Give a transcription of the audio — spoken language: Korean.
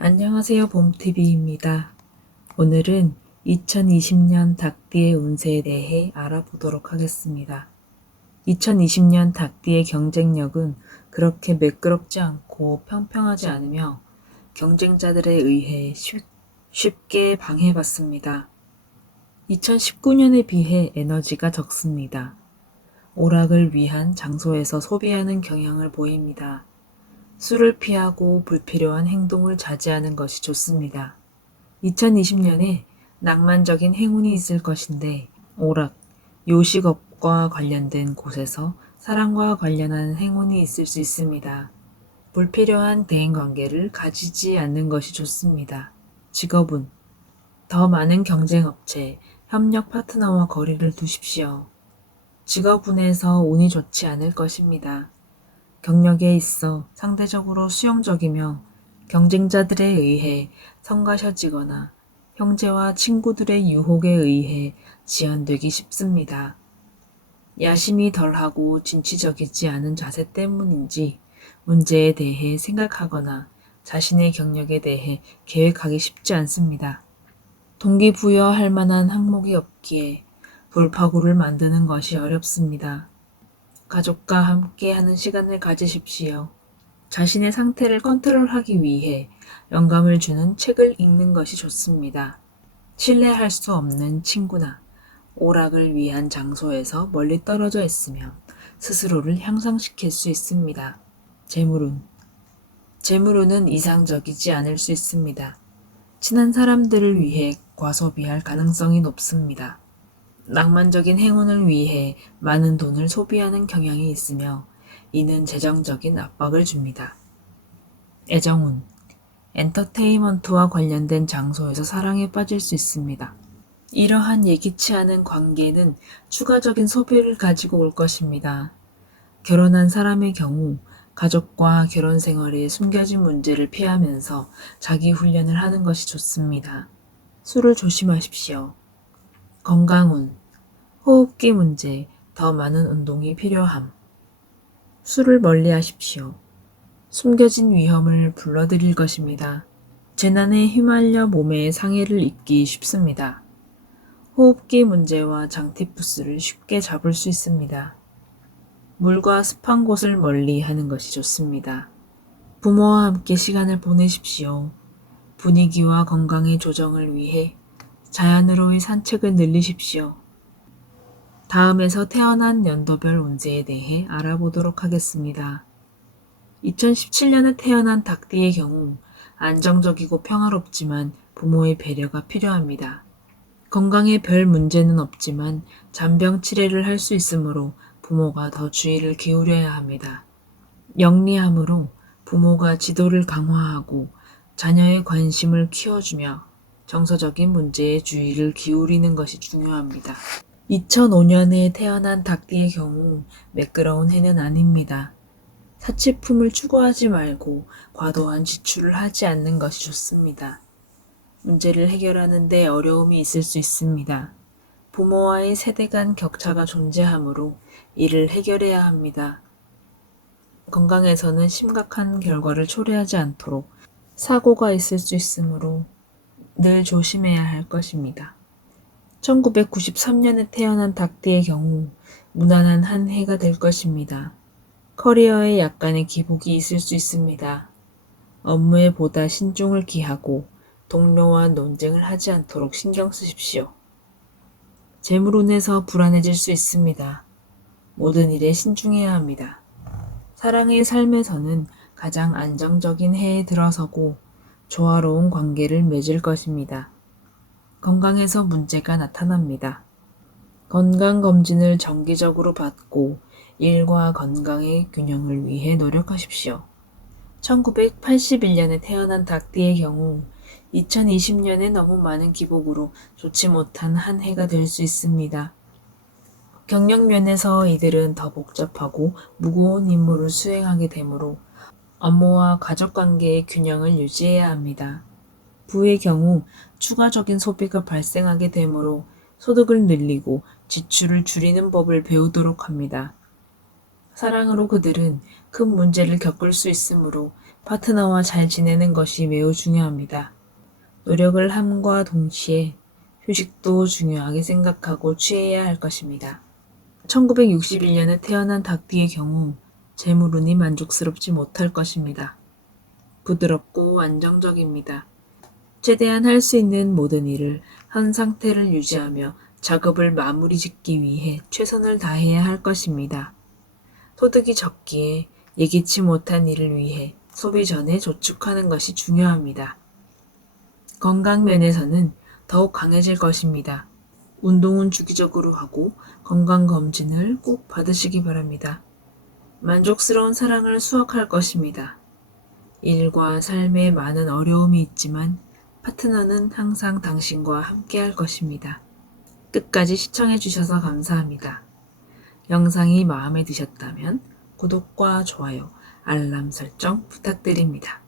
안녕하세요, 봄TV입니다. 오늘은 2020년 닭띠의 운세에 대해 알아보도록 하겠습니다. 2020년 닭띠의 경쟁력은 그렇게 매끄럽지 않고 평평하지 않으며 경쟁자들에 의해 쉽게 방해받습니다. 2019년에 비해 에너지가 적습니다. 오락을 위한 장소에서 소비하는 경향을 보입니다. 술을 피하고 불필요한 행동을 자제하는 것이 좋습니다. 2020년에 낭만적인 행운이 있을 것인데 오락, 요식업과 관련된 곳에서 사랑과 관련한 행운이 있을 수 있습니다. 불필요한 대인관계를 가지지 않는 것이 좋습니다. 직업은 더 많은 경쟁업체, 협력 파트너와 거리를 두십시오. 직업운에서 운이 좋지 않을 것입니다. 경력에 있어 상대적으로 수용적이며 경쟁자들에 의해 성가셔지거나 형제와 친구들의 유혹에 의해 지연되기 쉽습니다. 야심이 덜하고 진취적이지 않은 자세 때문인지 문제에 대해 생각하거나 자신의 경력에 대해 계획하기 쉽지 않습니다. 동기부여할 만한 항목이 없기에 돌파구를 만드는 것이 어렵습니다. 가족과 함께 하는 시간을 가지십시오. 자신의 상태를 컨트롤하기 위해 영감을 주는 책을 읽는 것이 좋습니다. 신뢰할 수 없는 친구나 오락을 위한 장소에서 멀리 떨어져 있으면 스스로를 향상시킬 수 있습니다. 재물운은 이상적이지 않을 수 있습니다. 친한 사람들을 위해 과소비할 가능성이 높습니다. 낭만적인 행운을 위해 많은 돈을 소비하는 경향이 있으며 이는 재정적인 압박을 줍니다. 애정운, 엔터테인먼트와 관련된 장소에서 사랑에 빠질 수 있습니다. 이러한 예기치 않은 관계는 추가적인 소비를 가지고 올 것입니다. 결혼한 사람의 경우 가족과 결혼 생활에 숨겨진 문제를 피하면서 자기 훈련을 하는 것이 좋습니다. 술을 조심하십시오. 건강운, 호흡기 문제, 더 많은 운동이 필요함. 술을 멀리 하십시오. 숨겨진 위험을 불러들일 것입니다. 재난에 휘말려 몸에 상해를 입기 쉽습니다. 호흡기 문제와 장티푸스를 쉽게 잡을 수 있습니다. 물과 습한 곳을 멀리 하는 것이 좋습니다. 부모와 함께 시간을 보내십시오. 분위기와 건강의 조정을 위해 자연으로의 산책을 늘리십시오. 다음에서 태어난 연도별 운세에 대해 알아보도록 하겠습니다. 2017년에 태어난 닭띠의 경우 안정적이고 평화롭지만 부모의 배려가 필요합니다. 건강에 별 문제는 없지만 잔병 치레를 할 수 있으므로 부모가 더 주의를 기울여야 합니다. 영리함으로 부모가 지도를 강화하고 자녀의 관심을 키워주며 정서적인 문제에 주의를 기울이는 것이 중요합니다. 2005년에 태어난 닭띠의 경우 매끄러운 해는 아닙니다. 사치품을 추구하지 말고 과도한 지출을 하지 않는 것이 좋습니다. 문제를 해결하는 데 어려움이 있을 수 있습니다. 부모와의 세대 간 격차가 존재하므로 이를 해결해야 합니다. 건강에서는 심각한 결과를 초래하지 않도록 사고가 있을 수 있으므로 늘 조심해야 할 것입니다. 1993년에 태어난 닭띠의 경우 무난한 한 해가 될 것입니다. 커리어에 약간의 기복이 있을 수 있습니다. 업무에 보다 신중을 기하고 동료와 논쟁을 하지 않도록 신경 쓰십시오. 재물운에서 불안해질 수 있습니다. 모든 일에 신중해야 합니다. 사랑의 삶에서는 가장 안정적인 해에 들어서고 조화로운 관계를 맺을 것입니다. 건강에서 문제가 나타납니다. 건강검진을 정기적으로 받고 일과 건강의 균형을 위해 노력하십시오. 1981년에 태어난 닭띠의 경우 2020년에 너무 많은 기복으로 좋지 못한 한 해가 될 수 있습니다. 경력 면에서 이들은 더 복잡하고 무거운 임무를 수행하게 되므로 업무와 가족관계의 균형을 유지해야 합니다. 부의 경우 추가적인 소비가 발생하게 되므로 소득을 늘리고 지출을 줄이는 법을 배우도록 합니다. 사랑으로 그들은 큰 문제를 겪을 수 있으므로 파트너와 잘 지내는 것이 매우 중요합니다. 노력을 함과 동시에 휴식도 중요하게 생각하고 취해야 할 것입니다. 1961년에 태어난 닭띠의 경우 재물운이 만족스럽지 못할 것입니다. 부드럽고 안정적입니다. 최대한 할 수 있는 모든 일을 현 상태를 유지하며 작업을 마무리 짓기 위해 최선을 다해야 할 것입니다. 소득이 적기에 예기치 못한 일을 위해 소비 전에 저축하는 것이 중요합니다. 건강 면에서는 더욱 강해질 것입니다. 운동은 주기적으로 하고 건강검진을 꼭 받으시기 바랍니다. 만족스러운 사랑을 수확할 것입니다. 일과 삶에 많은 어려움이 있지만 파트너는 항상 당신과 함께 할 것입니다. 끝까지 시청해 주셔서 감사합니다. 영상이 마음에 드셨다면 구독과 좋아요, 알람 설정 부탁드립니다.